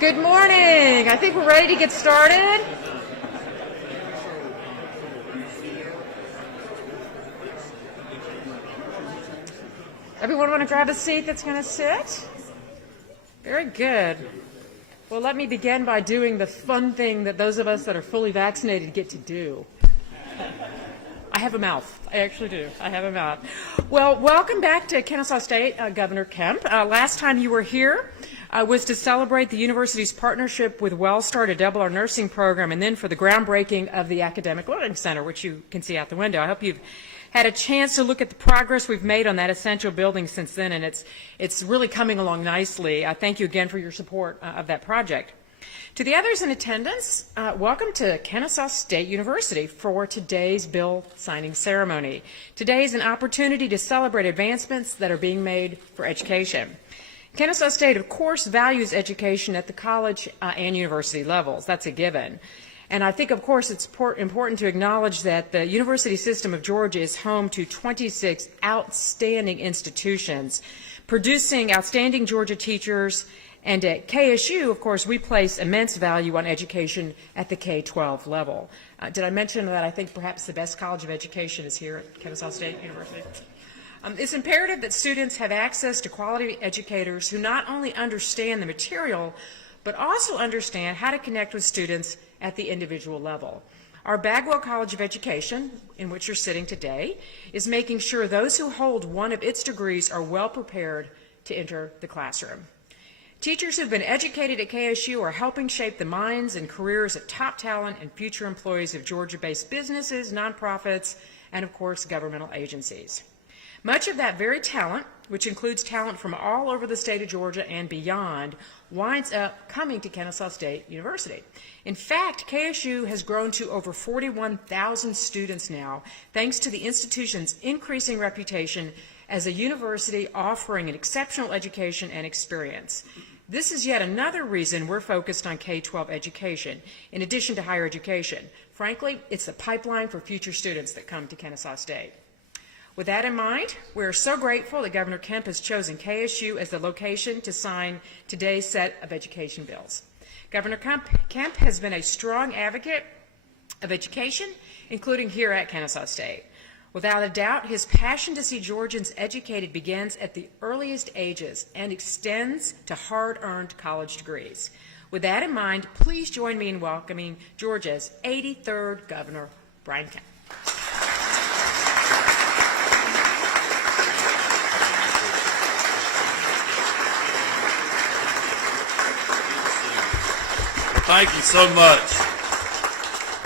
Good morning. I think we're ready to get started. Everyone want to grab a seat that's going to sit? Very good. Well, let me begin by doing the fun thing that those of us that are fully vaccinated get to do. I have a mouth. I actually do. I have a mouth. Well, welcome back to Kennesaw State, Governor Kemp. Last time you were here was to celebrate the university's partnership with WellStar to double our nursing program, and then for the groundbreaking of the Academic Learning Center, which you can see out the window. I hope you've had a chance to look at the progress we've made on that essential building since then, and it's really coming along nicely. I thank you again for your support of that project. To the others in attendance, welcome to Kennesaw State University for today's bill signing ceremony. Today is an opportunity to celebrate advancements that are being made for education. Kennesaw State, of course, values education at the college and university levels. That's a given. And I think, of course, it's important to acknowledge that the University System of Georgia is home to 26 outstanding institutions, producing outstanding Georgia teachers. And at KSU, of course, we place immense value on education at the K-12 level. Did I mention that I think perhaps the best college of education is here at Kennesaw State University? It's imperative that students have access to quality educators who not only understand the material, but also understand how to connect with students at the individual level. Our Bagwell College of Education, in which you're sitting today, is making sure those who hold one of its degrees are well prepared to enter the classroom. Teachers who've been educated at KSU are helping shape the minds and careers of top talent and future employees of Georgia-based businesses, nonprofits, and of course, governmental agencies. Much of that very talent, which includes talent from all over the state of Georgia and beyond, winds up coming to Kennesaw State University. In fact, KSU has grown to over 41,000 students now, thanks to the institution's increasing reputation as a university offering an exceptional education and experience. This is yet another reason we're focused on K-12 education, in addition to higher education. Frankly, it's the pipeline for future students that come to Kennesaw State. With that in mind, we're so grateful that Governor Kemp has chosen KSU as the location to sign today's set of education bills. Governor Kemp has been a strong advocate of education, including here at Kennesaw State. Without a doubt, his passion to see Georgians educated begins at the earliest ages and extends to hard-earned college degrees. With that in mind, please join me in welcoming Georgia's 83rd Governor, Brian Kemp. Thank you so much,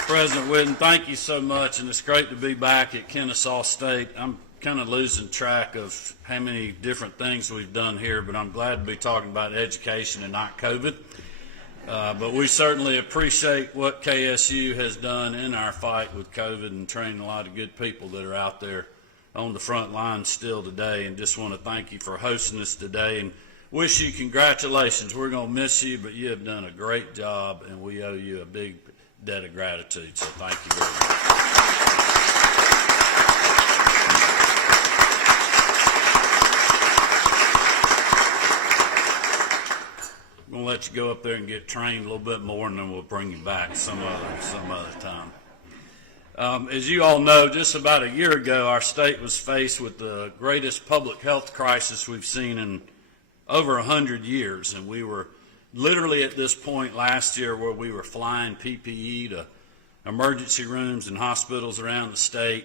President Whitten. Thank you so much, and it's great to be back at Kennesaw State. I'm kind of losing track of how many different things we've done here, but I'm glad to be talking about education and not COVID. But we certainly appreciate what KSU has done in our fight with COVID and training a lot of good people that are out there on the front lines still today, and just want to thank you for hosting us today and wish you congratulations. We're going to miss you, but you have done a great job, and we owe you a big debt of gratitude, so thank you very much. I'm going to let you go up there and get trained a little bit more, and then we'll bring you back some other time. As you all know, just about a year ago, our state was faced with the greatest public health crisis we've seen in over 100 years, and we were literally at this point last year where we were flying PPE to emergency rooms and hospitals around the state,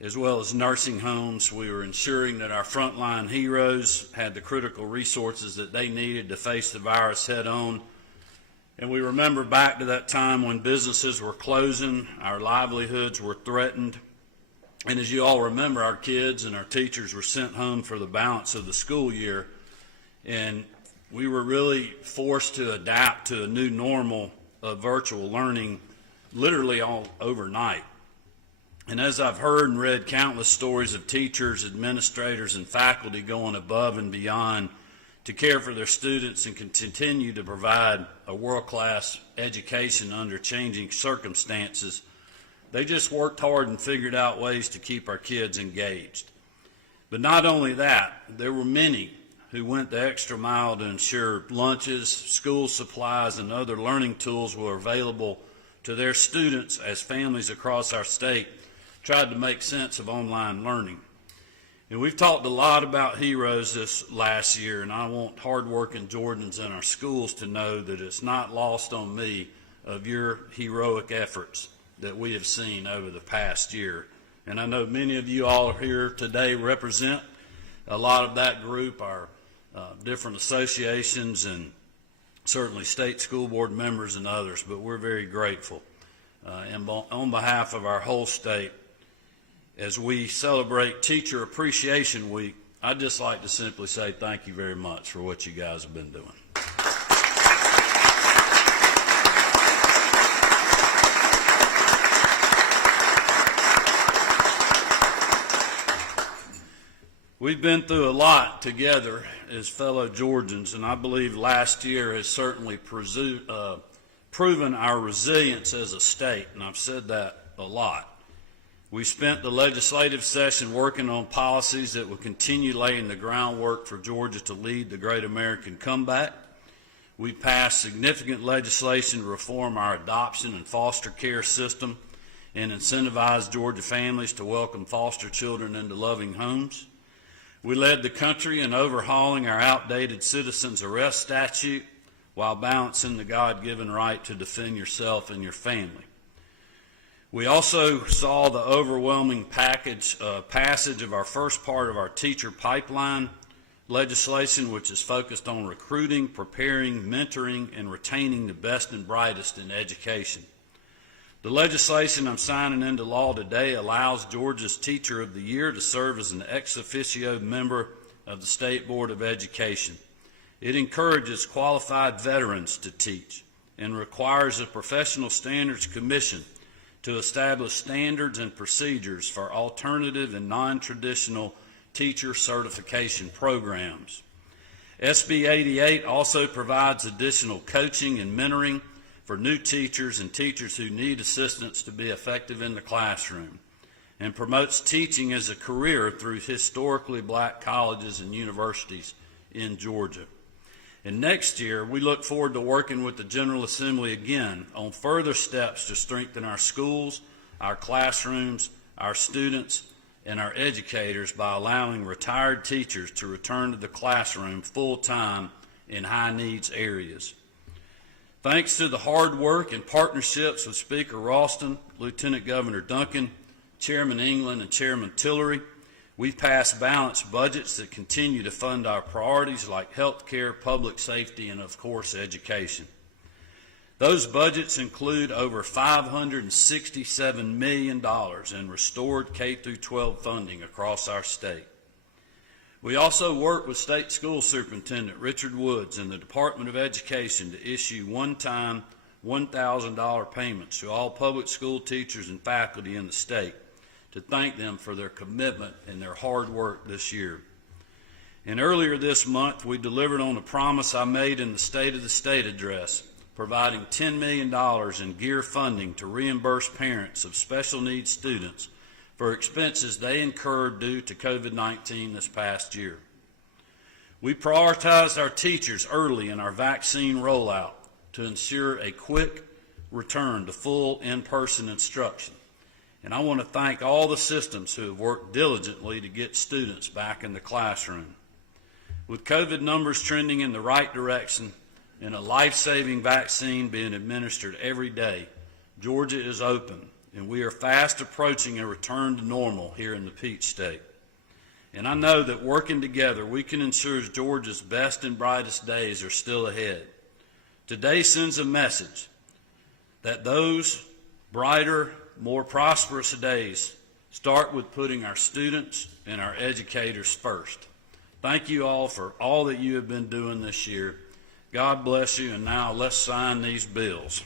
as well as nursing homes. We were ensuring that our frontline heroes had the critical resources that they needed to face the virus head on. And we remember back to that time when businesses were closing, our livelihoods were threatened. And as you all remember, our kids and our teachers were sent home for the balance of the school year. And we were really forced to adapt to a new normal of virtual learning literally all overnight. And as I've heard and read countless stories of teachers, administrators, and faculty going above and beyond to care for their students and continue to provide a world-class education under changing circumstances, they just worked hard and figured out ways to keep our kids engaged. But not only that, there were many who went the extra mile to ensure lunches, school supplies, and other learning tools were available to their students as families across our state tried to make sense of online learning. And we've talked a lot about heroes this last year, and I want hardworking Georgians in our schools to know that it's not lost on me of your heroic efforts that we have seen over the past year. And I know many of you all here today represent a lot of that group, our different associations and certainly state school board members and others, but we're very grateful. And on behalf of our whole state, as we celebrate Teacher Appreciation Week, I'd just like to simply say thank you very much for what you guys have been doing. We've been through a lot together as fellow Georgians, and I believe last year has certainly proven our resilience as a state, and I've said that a lot. We spent the legislative session working on policies that will continue laying the groundwork for Georgia to lead the great American comeback. We passed significant legislation to reform our adoption and foster care system and incentivize Georgia families to welcome foster children into loving homes. We led the country in overhauling our outdated citizens arrest statute while balancing the God-given right to defend yourself and your family. We also saw the overwhelming passage of our first part of our teacher pipeline legislation, which is focused on recruiting, preparing, mentoring, and retaining the best and brightest in education. The legislation I'm signing into law today allows Georgia's Teacher of the Year to serve as an ex officio member of the State Board of Education. It encourages qualified veterans to teach and requires a Professional Standards Commission to establish standards and procedures for alternative and non-traditional teacher certification programs. SB 88 also provides additional coaching and mentoring for new teachers and teachers who need assistance to be effective in the classroom, and promotes teaching as a career through historically black colleges and universities in Georgia. And next year, we look forward to working with the General Assembly again on further steps to strengthen our schools, our classrooms, our students, and our educators by allowing retired teachers to return to the classroom full-time in high-needs areas. Thanks to the hard work and partnerships with Speaker Ralston, Lieutenant Governor Duncan, Chairman England, and Chairman Tillery, we've passed balanced budgets that continue to fund our priorities like health care, public safety, and of course, education. Those budgets include over $567 million in restored K-12 funding across our state. We also work with State School Superintendent Richard Woods and the Department of Education to issue one-time $1,000 payments to all public school teachers and faculty in the state to thank them for their commitment and their hard work this year. And earlier this month, we delivered on a promise I made in the State of the State address, providing $10 million in GEAR funding to reimburse parents of special needs students for expenses they incurred due to COVID-19 this past year. We prioritized our teachers early in our vaccine rollout to ensure a quick return to full in-person instruction. And I want to thank all the systems who have worked diligently to get students back in the classroom. With COVID numbers trending in the right direction and a life-saving vaccine being administered every day, Georgia is open, and we are fast approaching a return to normal here in the Peach State. And I know that working together, we can ensure Georgia's best and brightest days are still ahead. Today sends a message that those brighter, more prosperous days start with putting our students and our educators first. Thank you all for all that you have been doing this year. God bless you, and now let's sign these bills.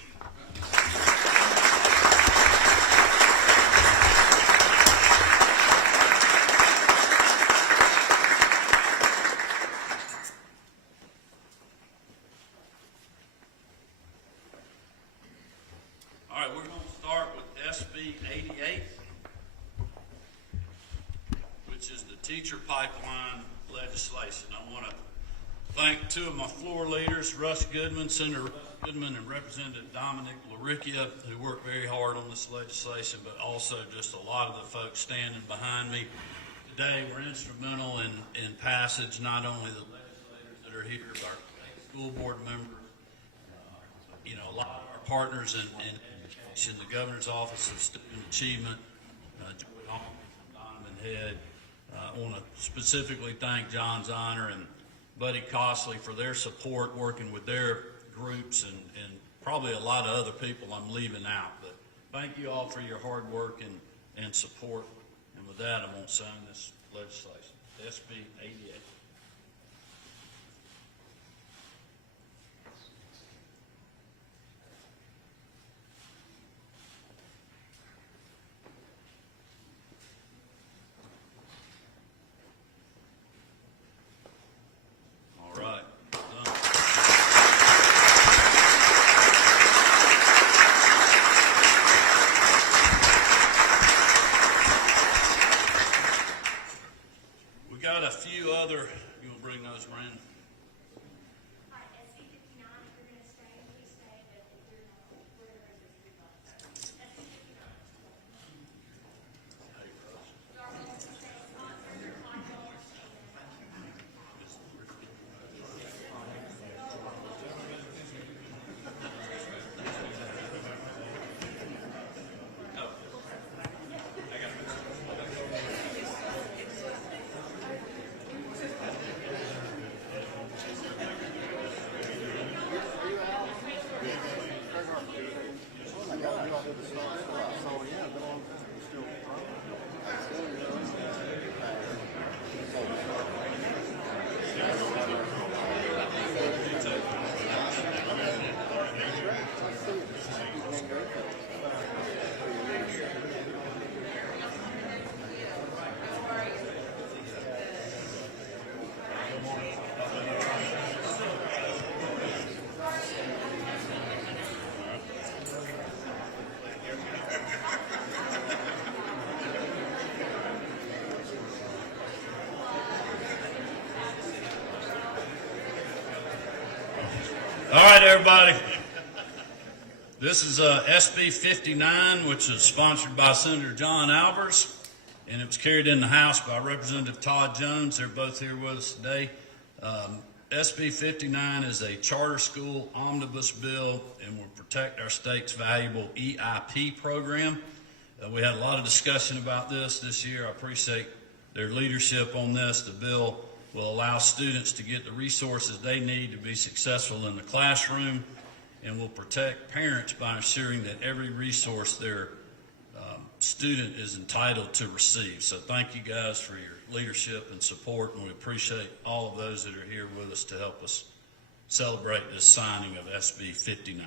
All right, we're going to start with SB 88, which is the teacher pipeline legislation. I want to thank two of my floor leaders, Russ Goodman, Senator Russ Goodman, and Representative Dominic LaRicchia, who worked very hard on this legislation, but also just a lot of the folks standing behind me. Today, we're instrumental in passage, not only the legislators that are here, but our school board members, a lot of our partners in education, the Governor's Office of Student Achievement, Donovan Head. I want to specifically thank John Ziner and Buddy Costley for their support working with their groups and probably a lot of other people I'm leaving out. But thank you all for your hard work and support. And with that, I'm going to sign this legislation, SB 88. All right. Done. We got a few other, you want to bring those, Brandon? SB 59, if you're going to stay, please stay, but if you're not, we're going to raise your bucks. SB 59. Darwin, stay sponsored, Michael, All right, everybody. This is SB 59, which is sponsored by Senator John Albers, and it was carried in the House by Representative Todd Jones. They're both here with us today. SB 59 is a charter school omnibus bill and will protect our state's valuable EIP program. We had a lot of discussion about this year. I appreciate their leadership on this. The bill will allow students to get the resources they need to be successful in the classroom, and will protect parents by ensuring that every resource their student is entitled to receive. So thank you guys for your leadership and support, and we appreciate all of those that are here with us to help us celebrate this signing of SB 59.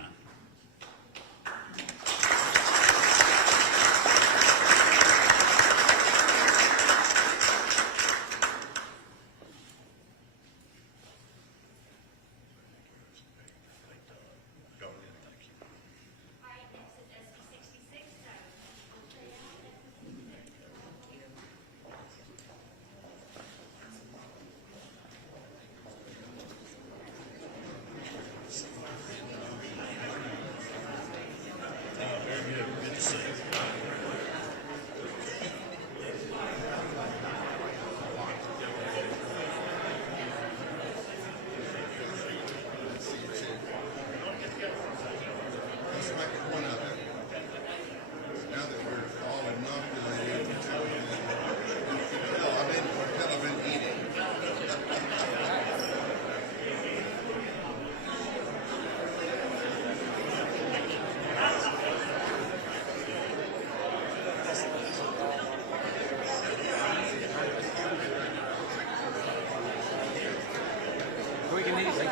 all right, next is SB 66. All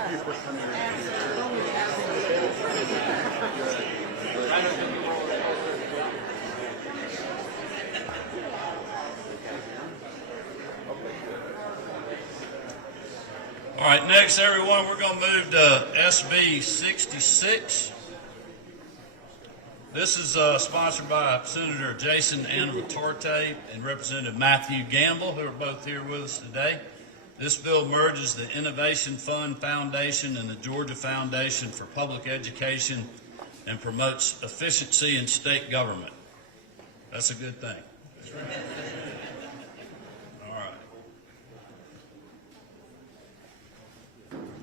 right, next, everyone, we're going to move to SB 66. This is sponsored by Senator Jason Anavatarte and Representative Matthew Gamble, who are both here with us today. This bill merges the Innovation Fund Foundation and the Georgia Foundation for Public Education and promotes efficiency in state government. That's a good thing. All right. Representative.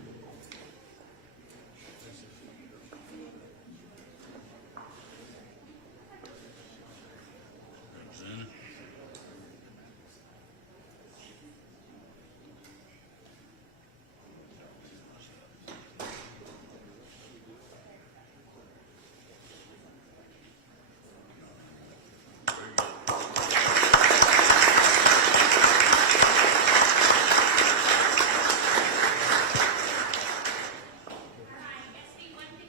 SB 153?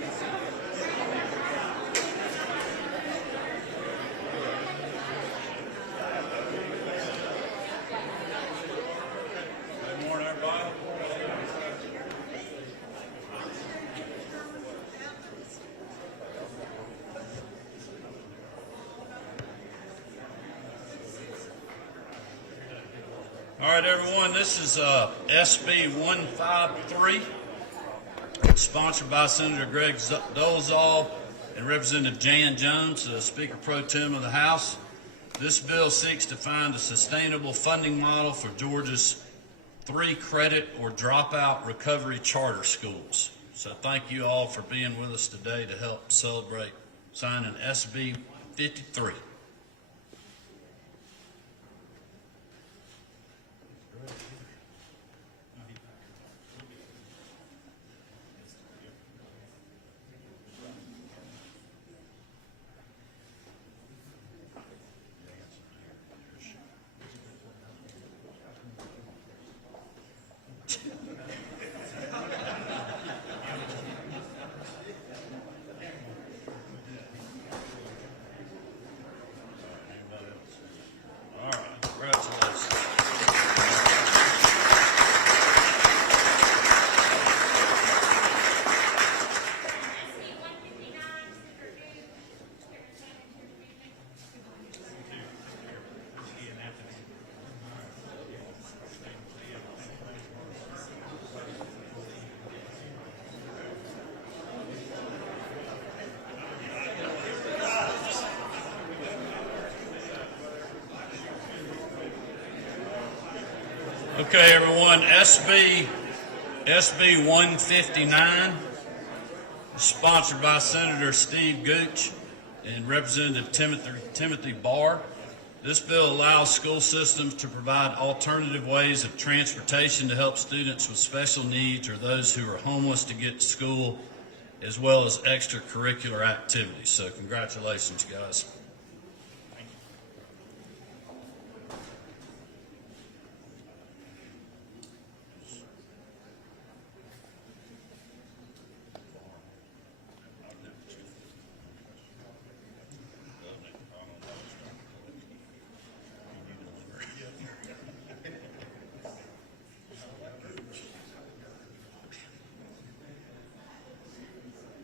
Yes, 153. Good morning, everybody. All right, everyone, this is SB 153. It's sponsored by Senator Greg Dolezal and Representative Jan Jones, the Speaker Pro Tem of the House. This bill seeks to find a sustainable funding model for Georgia's 3 credit or dropout recovery charter schools. So thank you all for being with us today to help celebrate signing SB 53. All right, congratulations. SB 159, Senator Duke. Okay, everyone, SB 159 is sponsored by Senator Steve Gooch and Representative Timothy Barr. This bill allows school systems to provide alternative ways of transportation to help students with special needs or those who are homeless to get to school, as well as extracurricular activities. So congratulations, guys.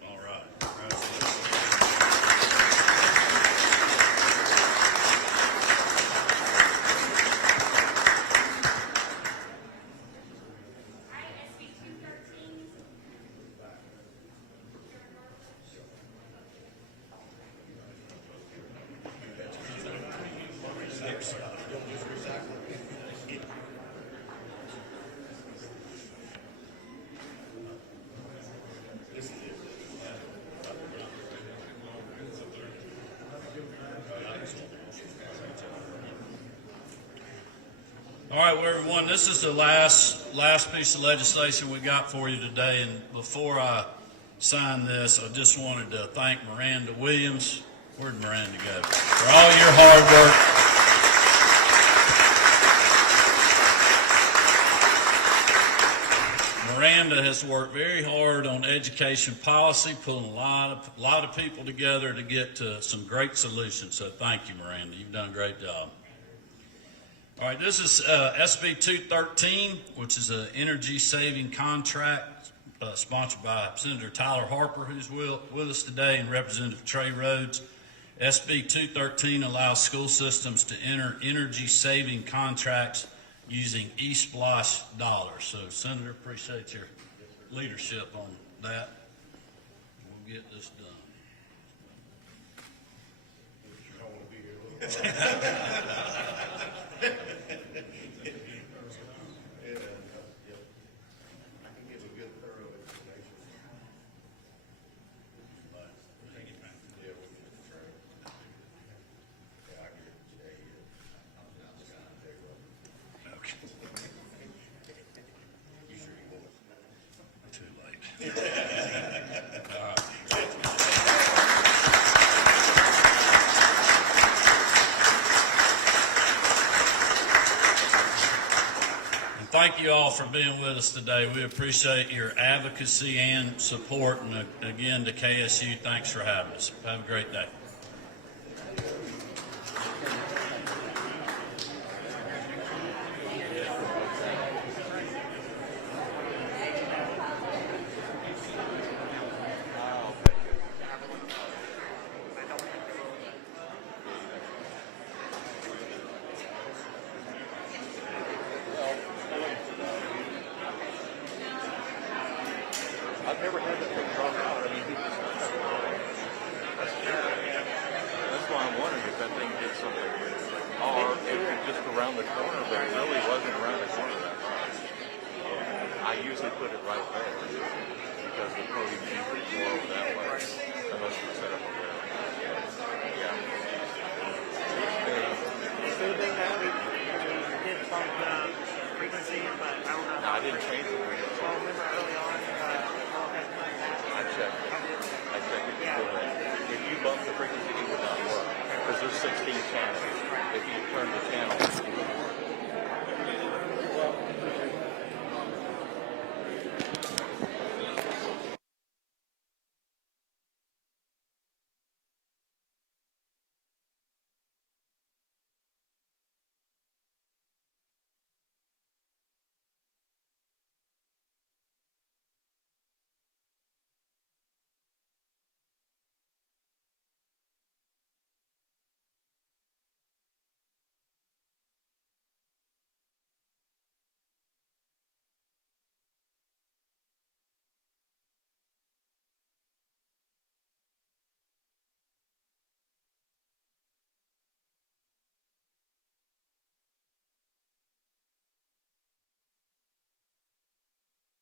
All right. Congratulations. All right, well, everyone, this is the last piece of legislation we got for you today. And before I sign this, I just wanted to thank Miranda Williams. Where'd Miranda go? For all your hard work. Miranda has worked very hard on education policy, pulling a lot of people together to get to some great solutions. So thank you, Miranda. You've done a great job. All right, this is SB 213, which is an energy saving contract sponsored by Senator Tyler Harper, who's with us today, and Representative Trey Rhodes. SB 213 allows school systems to enter energy saving contracts using eSplash dollars. So, Senator, appreciate your leadership on that. We'll get this done. Too late. Thank you all for being with us today. We appreciate your advocacy and support. And again, to KSU, thanks for having us. Have a great day. I've never had that from Trump. That's why I'm wondering if that thing did something. Or if it's just around the corner, but it really wasn't around the corner that far. I usually put it right there because the podium